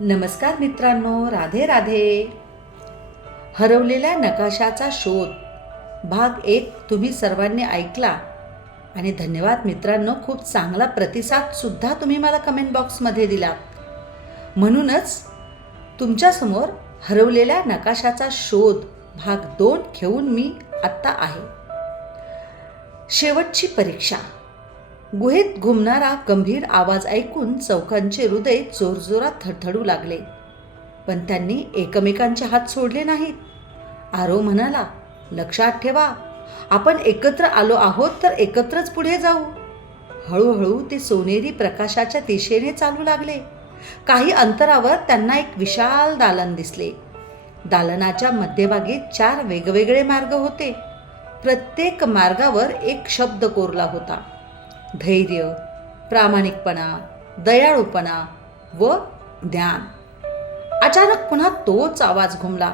नमस्कार मित्रांनो, राधे राधे. हरवलेल्या नकाशाचा शोध भाग 1 तुम्ही सर्वांनी ऐकला आणि धन्यवाद मित्रांनो. खूप चांगला प्रतिसाद सुद्धा तुम्ही मला कमेंट बॉक्समध्ये दिला. म्हणूनच तुमच्यासमोर हरवलेल्या नकाशाचा शोध भाग 2 घेऊन मी आत्ता आहे. शेवटची परीक्षा. गुहेत घुमणारा गंभीर आवाज ऐकून चौघांचे हृदय जोरजोरात थरथरू लागले. पण त्यांनी एकमेकांचे हात सोडले नाहीत. आरव म्हणाला, लक्षात ठेवा, आपण एकत्र आलो आहोत तर एकत्रच पुढे जाऊ. हळूहळू ते सोनेरी प्रकाशाच्या दिशेने चालू लागले. काही अंतरावर त्यांना एक विशाल दालन दिसले. दालनाच्या मध्यभागी 4 वेगवेगळे मार्ग होते. प्रत्येक मार्गावर एक शब्द कोरला होता: धैर्य, प्रामाणिकपणा, दयाळूपणा व ज्ञान. अचानक पुन्हा तोच आवाज घुमला.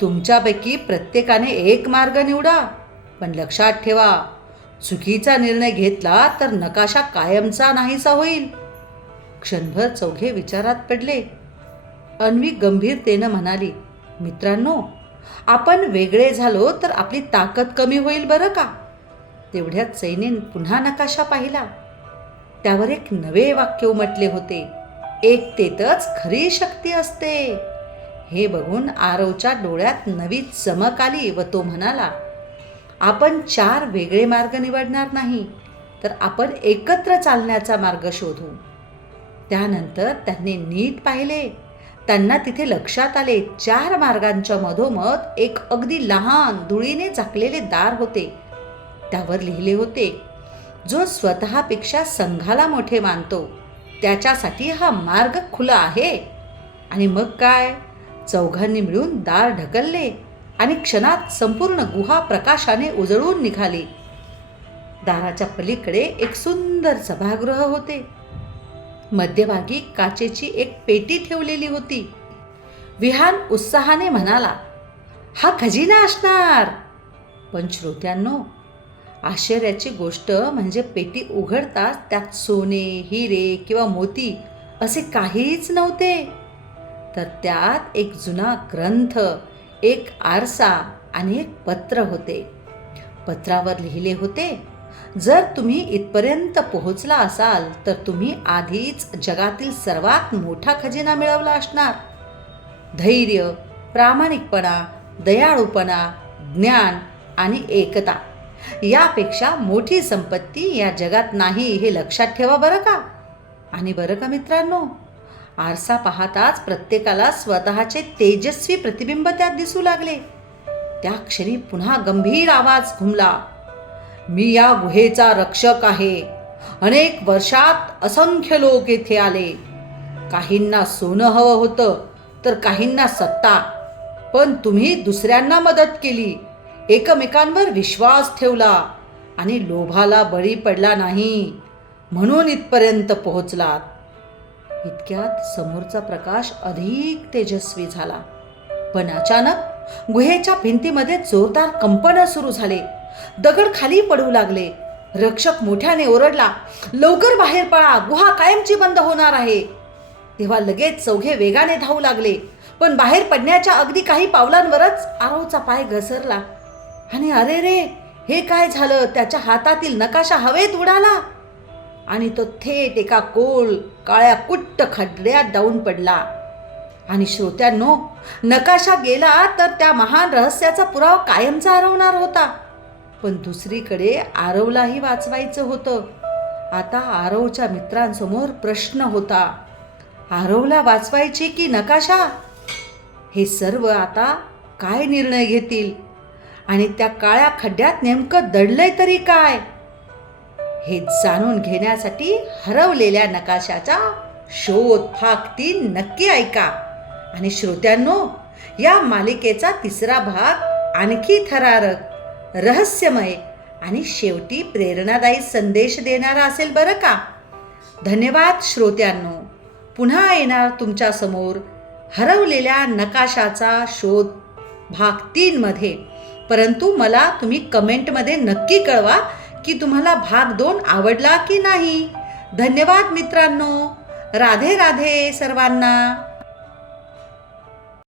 तुमच्यापैकी प्रत्येकाने एक मार्ग निवडा, पण लक्षात ठेवा, चुकीचा निर्णय घेतला तर नकाशा कायमचा नाहीसा होईल. क्षणभर चौघे विचारात पडले. अन्वी गंभीरतेनं म्हणाली, मित्रांनो, आपण वेगळे झालो तर आपली ताकद कमी होईल बरं का. तेवढ्यात सैनीन पुन्हा नकाशा पाहिला. त्यावर एक नवे वाक्य उमटले होते: एकतेतच खरी शक्ती असते. हे बघून आरवच्या डोळ्यात नवी चमक आली व तो म्हणाला, आपण 4 वेगळे मार्ग निवडणार नाही, तर आपण एकत्र चालण्याचा मार्ग शोधू. त्यानंतर त्यांनी नीट पाहिले. त्यांना तिथे लक्षात आले, 4 मार्गांच्या मधोमध एक अगदी लहान धुळीने झाकलेले दार होते. त्यावर लिहिले होते, जो स्वतःपेक्षा संघाला मोठे मानतो त्याच्यासाठी हा मार्ग खुला आहे. आणि मग काय, चौघांनी मिळून दार ढकलले आणि क्षणात संपूर्ण गुहा प्रकाशाने उजळून निघाली. दाराच्या पलीकडे एक सुंदर सभागृह होते. मध्यभागी काचेची एक पेटी ठेवलेली होती. विहान उत्साहाने म्हणाला, हा खजिना असणार. पण श्रोत्यांनो, आश्चर्याची गोष्ट म्हणजे पेटी उघडताच त्यात सोने, हिरे किंवा मोती असे काहीच नव्हते. तर त्यात एक जुना ग्रंथ, एक आरसा आणि एक पत्र होते. पत्रावर लिहिले होते, जर तुम्ही इथपर्यंत पोहोचला असाल तर तुम्ही आधीच जगातील सर्वात मोठा खजिना मिळवला असणार. धैर्य, प्रामाणिकपणा, दयाळूपणा, ज्ञान आणि एकता यापेक्षा मोठी संपत्ती या जगात नाही, हे लक्षात ठेवा बरं का. आणि बरं का मित्रांनो, आरसा पाहताच प्रत्येकाला स्वतःचे तेजस्वी प्रतिबिंब त्यात दिसू लागले. त्या क्षणी पुन्हा गंभीर आवाज घुमला, मी या गुहेचा रक्षक आहे. अनेक वर्षात असंख्य लोक येथे आले. काहींना सोनं हवं होतं तर काहींना सत्ता, पण तुम्ही दुसऱ्यांना मदत केली, एकमेकांवर विश्वास ठेवला आणि लोभाला बळी पडला नाही, म्हणून इथपर्यंत पोहोचलात. इतक्यात समोरचा प्रकाश अधिक तेजस्वी झाला. पण अचानक गुहेच्या भिंतीमध्ये जोरदार कंपन सुरू झाले. दगड खाली पडू लागले. रक्षक मोठ्याने ओरडला, लवकर बाहेर पळा, गुहा कायमची बंद होणार आहे. तेव्हा लगेच चौघे वेगाने धावू लागले. पण बाहेर पडण्याच्या अगदी काही पावलांवरच आरवचा पाय घसरला आणि अरे रे, हे काय झालं. त्याच्या हातातील नकाशा हवेत उडाला आणि तो थेट एका काळ्या कुट्ट खड्ड्यात जाऊन पडला. आणि श्रोत्यांनो, नकाशा गेला तर त्या महान रहस्याचा पुरावा कायमचा हरवणार होता. पण दुसरीकडे आरवलाही वाचवायचं होतं. आता आरवच्या मित्रांसमोर प्रश्न होता, आरवला वाचवायचे की नकाशा? हे सर्व आता काय निर्णय घेतील आणि त्या काळ्या खड्ड्यात नेमकं दडलंय तरी काय, हे जाणून घेण्यासाठी हरवलेल्या नकाशाचा शोध भाग 3 नक्की ऐका. आणि श्रोत्यांनो, या मालिकेचा 3रा भाग आणखी थरारक, रहस्यमय आणि शेवटी प्रेरणादायी संदेश देणारा असेल बरं का. धन्यवाद श्रोत्यांनो. पुन्हा येणार तुमच्या समोर हरवलेल्या नकाशाचा शोध भाग 3 मध्ये. परंतु मला तुम्ही कमेंटमध्ये नक्की कळवा की तुम्हाला भाग 2 आवडला की नाही. धन्यवाद मित्रांनो. राधे राधे सर्वांना.